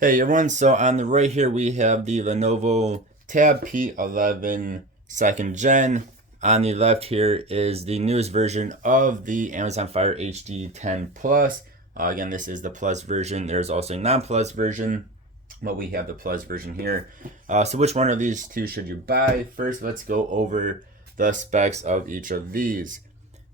Hey everyone, so on the right here we have the Lenovo Tab P11 second gen. On the left here is the newest version of the Amazon Fire HD10 Plus. Again, this is the Plus version. There's also a non-Plus version, but we have the Plus version here. So which one of these two should you buy? First, let's go over the specs of each of these.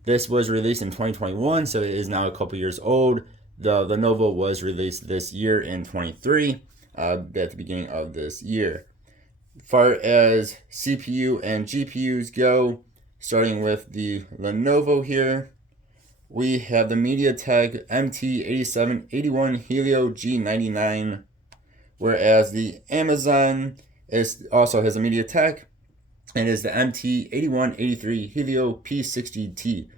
This was released in 2021, so it is now a couple years old. The Lenovo was released this year in 23, at the beginning of this year. As far as CPU and GPUs go, starting with the Lenovo here, we have the MediaTek MT8781 Helio G99, whereas the Amazon also has a MediaTek and is the MT8183 Helio P60T.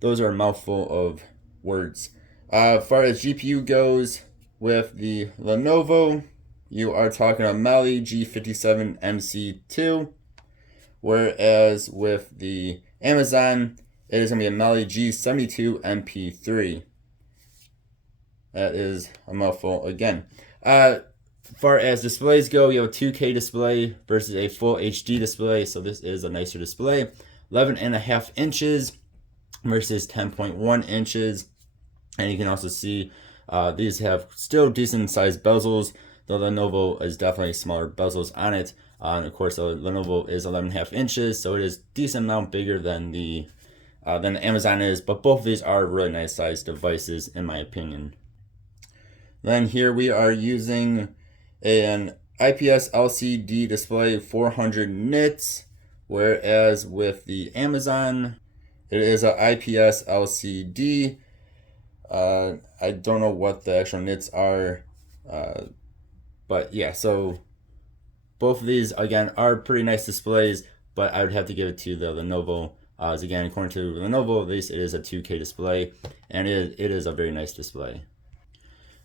Those are a mouthful of words. As far as GPU goes, with the Lenovo, you are talking a Mali G57 MC2, whereas with the Amazon, it is going to be a Mali G72 MP3. That is a mouthful again. As far as displays go, you have a 2K display versus a full HD display, so this is a nicer display. 11.5 inches versus 10.1 inches. And you can also see these have still decent sized bezels. The Lenovo is definitely smaller bezels on it. And of course, the Lenovo is 11.5 inches, so it is decent amount bigger than the Amazon is. But both of these are really nice sized devices, in my opinion. Then here we are using an IPS LCD display, 400 nits, whereas with the Amazon, it is an IPS LCD. I don't know what the actual nits are, but yeah, so both of these, again, are pretty nice displays, but I would have to give it to the Lenovo. As again, according to Lenovo, at least it is a 2K display, and it is a very nice display.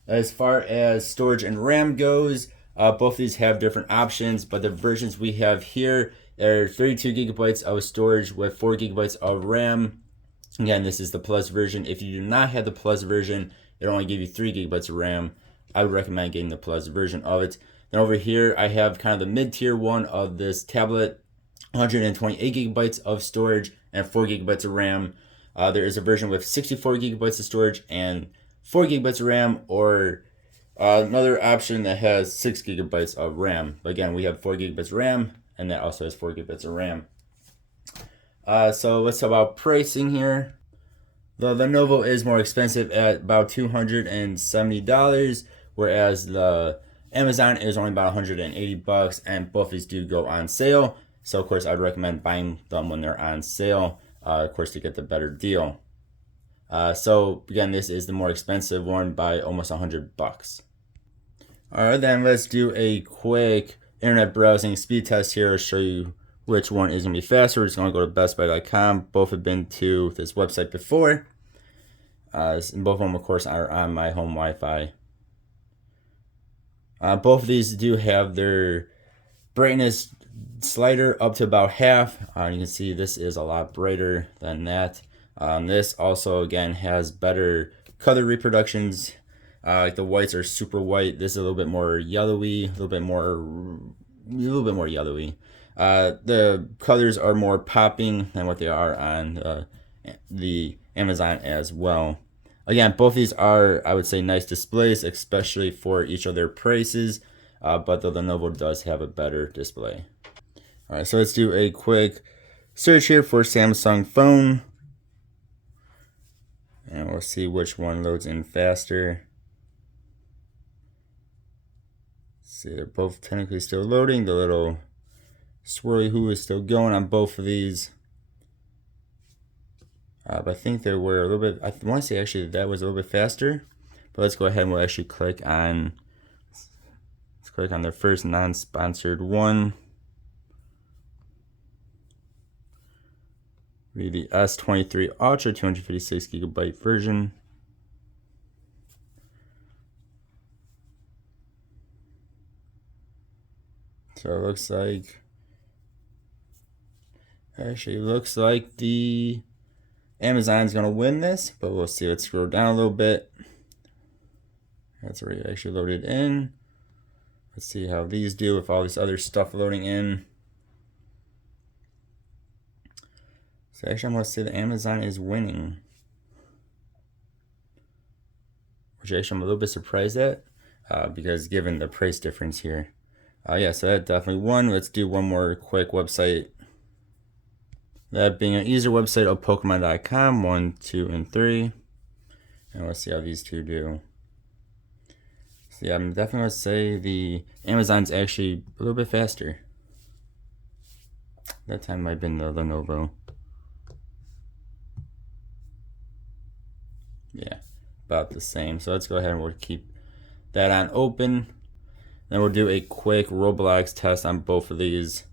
As far as storage and RAM goes, both of these have different options, but the versions we have here are 32 gigabytes of storage with 4 gigabytes of RAM. Again, this is the Plus version. If you do not have the Plus version, it only give you 3 gigabytes of RAM. I would recommend getting the Plus version of it. Then over here, I have kind of the mid-tier one of this tablet, 128 gigabytes of storage and 4 gigabytes of RAM. There is a version with 64 gigabytes of storage and 4 gigabytes of RAM, or another option that has 6 gigabytes of RAM. But again, we have 4 gigabytes of RAM, and that also has 4 gigabytes of RAM. So let's talk about pricing here. The Lenovo is more expensive at about $270, whereas the Amazon is only about $180, and both of these do go on sale. So of course, I'd recommend buying them when they're on sale, of course, to get the better deal. So again, this is the more expensive one by almost $100. All right, then let's do a quick internet browsing speed test here. I'll show you which one is going to be faster. We're just going to go to bestbuy.com. Both have been to this website before. And both of them, of course, are on my home Wi-Fi. Both of these do have their brightness slider up to about half. You can see this is a lot brighter than that. This also, again, has better color reproductions. Like the whites are super white. This is a little bit more yellowy, a little bit more yellowy. The colors are more popping than what they are on the Amazon as well. Again, both of these are, I would say, nice displays, especially for each of their prices, but the Lenovo does have a better display. All right, so let's do a quick search here for Samsung phone, and we'll see which one loads in faster. See, they're both technically still loading. The little swirly who is still going on both of these. But I think they were a little bit, I want to say actually that was a little bit faster. But let's go ahead and we'll actually click on the first non-sponsored one. Be the S23 Ultra 256 gigabyte version. So it looks like the Amazon's gonna win this, but we'll see. Let's scroll down a little bit. That's already actually loaded in. Let's see how these do with all this other stuff loading in. So actually I'm going to say that Amazon is winning. Which actually I'm a little bit surprised at, because given the price difference here. Yeah, so that definitely won. Let's do one more quick website. That being an easier website of Pokemon.com, 1, 2, and 3. And let's see how these two do. So yeah, I'm definitely going to say the Amazon's actually a little bit faster. That time might have been the Lenovo. Yeah, about the same. So let's go ahead and we'll keep that on open. Then we'll do a quick Roblox test on both of these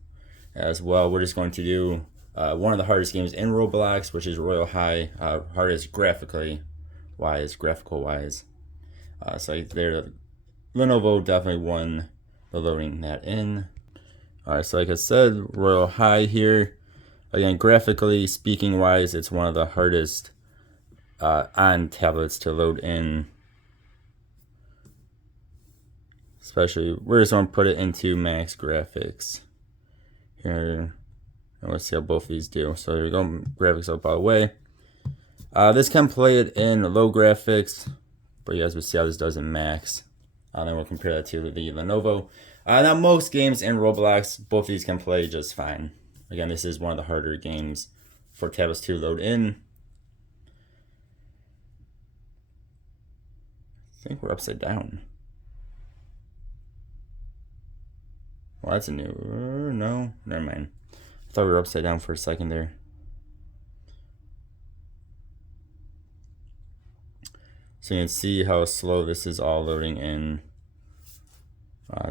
as well. We're just going to do one of the hardest games in Roblox, which is Royal High, hardest graphical wise. So there, Lenovo definitely won the loading that in. Alright, so like I said, Royal High here. Again, graphically speaking wise, it's one of the hardest on tablets to load in. Especially, we're just going to put it into max graphics. Here, and let's see how both of these do. So there we go, graphics up all the way. This can play it in low graphics, but you guys will see how this does in max. Then we'll compare that to the Lenovo. Now most games in Roblox, both of these can play just fine. Again, this is one of the harder games for tablets to load in. I think we're upside down. Well, that's a new, no, never mind. I thought we were upside down for a second there. So you can see how slow this is all loading in.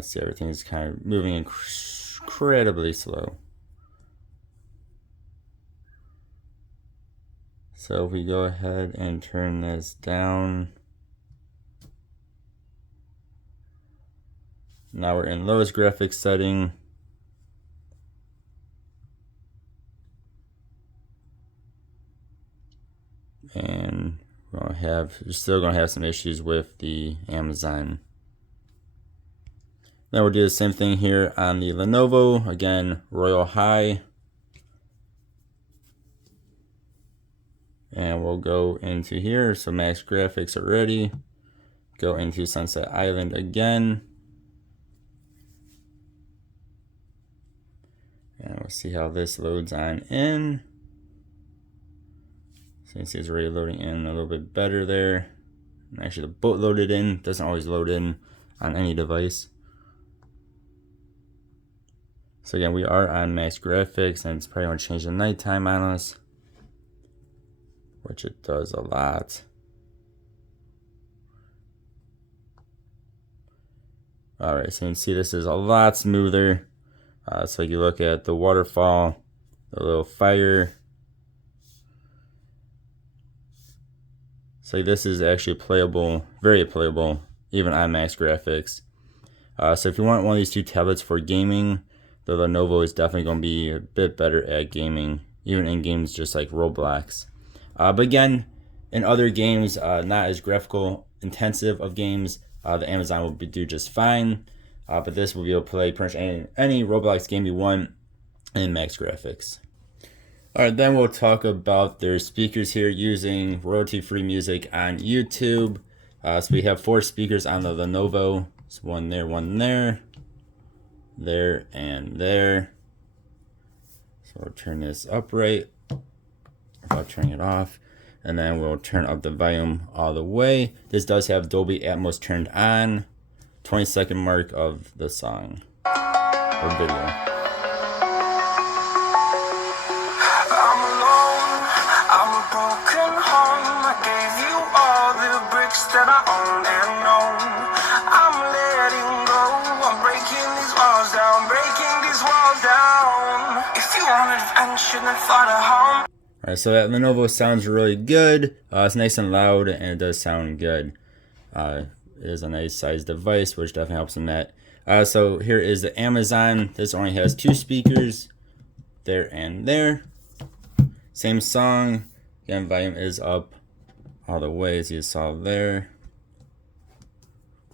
See, everything is kind of moving incredibly slow. So if we go ahead and turn this down. Now we're in lowest graphics setting. And we're still gonna have some issues with the Amazon. Then we'll do the same thing here on the Lenovo. Again, Royal High. And we'll go into here. So max graphics are ready. Go into Sunset Island again. And we'll see how this loads on in. So you can see it's already loading in a little bit better there. And actually the boat loaded in. Doesn't always load in on any device. So again, we are on max graphics, and it's probably going to change the nighttime on us, which it does a lot. Alright, so you can see this is a lot smoother. So you look at the waterfall, the little fire. So this is actually playable, very playable, even on max graphics. So if you want one of these two tablets for gaming, the Lenovo is definitely going to be a bit better at gaming, even in games just like Roblox. But again, in other games, not as graphical intensive of games, the Amazon will do just fine. But this will be able to play pretty much any Roblox game you want in max graphics. Alright, then we'll talk about their speakers here using royalty-free music on YouTube. So we have 4 speakers on the Lenovo. So one there, and there. So we'll turn this upright without turning it off. And then we'll turn up the volume all the way. This does have Dolby Atmos turned on. 20-second mark of the song or video. That I own and know. I'm letting go. I'm breaking these walls down, breaking these walls down. If you want adventure, then fly to home. Alright, so that Lenovo sounds really good. It's nice and loud, and it does sound good. It is a nice sized device, which definitely helps in that. So here is the Amazon. This only has 2 speakers, there and there. Same song. Again, volume is up all the way, as you saw there.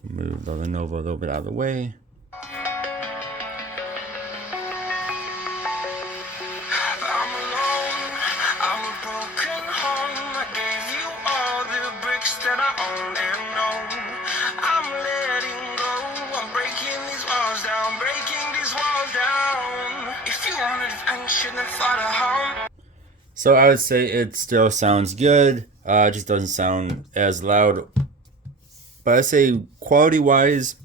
Move the Lenovo a little bit out of the way. these walls down. If you wanted attention, then follow home. So I would say it still sounds good. It just doesn't sound as loud. But I'd say quality-wise,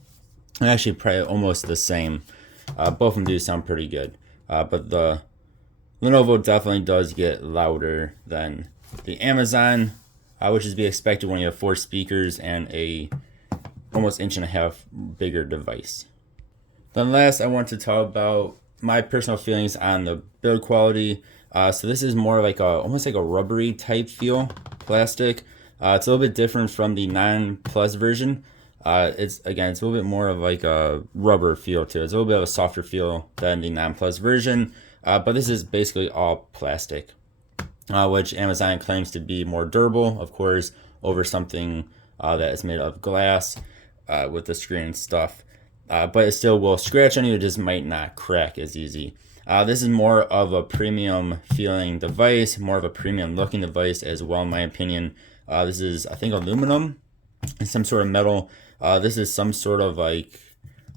actually probably almost the same. Both of them do sound pretty good. But the Lenovo definitely does get louder than the Amazon, which is to be expected when you have 4 speakers and a almost 1.5 inch bigger device. Then last, I want to talk about my personal feelings on the build quality. So this is more like almost like a rubbery type feel, plastic. It's a little bit different from the 9 Plus version. It's a little bit more of like a rubber feel to it. It's a little bit of a softer feel than the 9 Plus version. But this is basically all plastic, which Amazon claims to be more durable, of course, over something that is made of glass with the screen and stuff. But it still will scratch on you. It just might not crack as easy. This is more of a premium feeling device, more of a premium looking device as well, in my opinion. This is, I think, aluminum and some sort of metal. This is some sort of like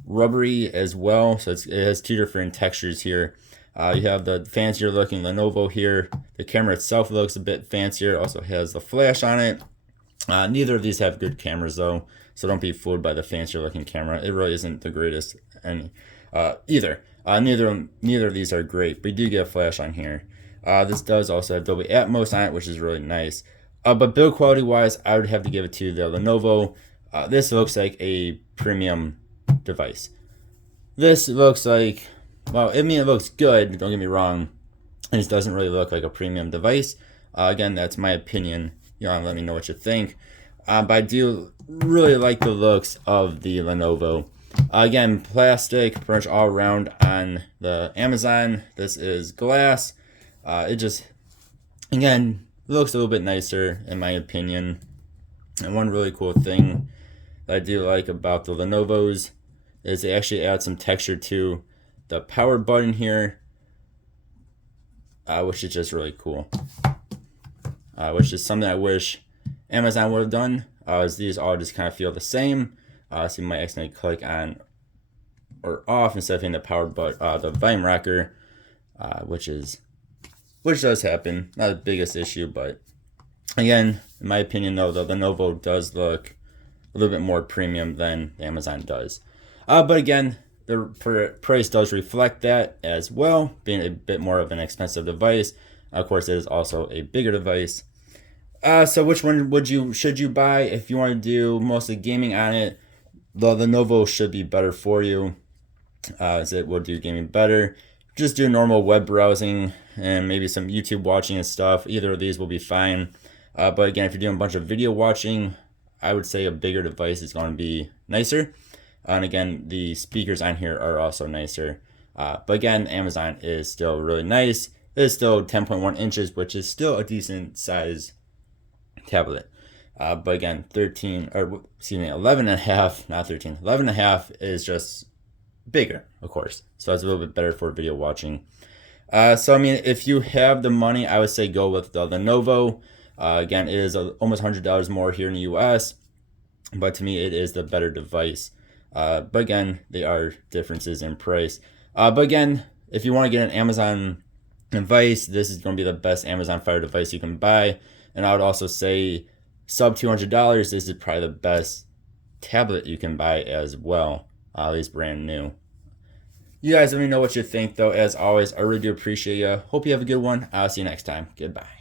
rubbery as well. So it has 2 different textures here. You have the fancier looking Lenovo here. The camera itself looks a bit fancier. Also has the flash on it. Neither of these have good cameras though, so don't be fooled by the fancier looking camera. It really isn't the greatest either. Neither of these are great, but you do get a flash on here. This does also have Dolby Atmos on it, which is really nice. But build quality wise, I would have to give it to the Lenovo. This looks like a premium device. This looks like, well, I mean, it looks good, don't get me wrong. It just doesn't really look like a premium device. Again, that's my opinion. You know, let me know what you think. But I do really like the looks of the Lenovo. Again, plastic pretty much all around on the Amazon. This is glass. It just, again, looks a little bit nicer in my opinion. And one really cool thing that I do like about the Lenovos is they actually add some texture to the power button here, which is just really cool. Which is something I wish Amazon would have done. As these all just kind of feel the same. So you might accidentally click on or off instead of hitting the power button, the volume rocker, which does happen. Not the biggest issue, but again, in my opinion, though, the Lenovo does look a little bit more premium than the Amazon does. But again, the price does reflect that as well, being a bit more of an expensive device. Of course, it is also a bigger device. So which one should you buy if you want to do mostly gaming on it? The Lenovo should be better for you, as it will do gaming better. Just do normal web browsing and maybe some YouTube watching and stuff. Either of these will be fine. But again, if you're doing a bunch of video watching, I would say a bigger device is going to be nicer. And again, the speakers on here are also nicer. But again, Amazon is still really nice. It is still 10.1 inches, which is still a decent size tablet. But again, 11 and a half, not 13, 11 and a half is just bigger, of course. So it's a little bit better for video watching. So I mean, if you have the money, I would say go with the Lenovo. Again, it is almost $100 more here in the US, but to me, it is the better device. But again, there are differences in price. But again, if you want to get an Amazon device, this is going to be the best Amazon Fire device you can buy. And I would also say sub $200, this is probably the best tablet you can buy as well, at least brand new. You guys let me know what you think, though. As always, I really do appreciate you. Hope you have a good one. I'll see you next time. Goodbye.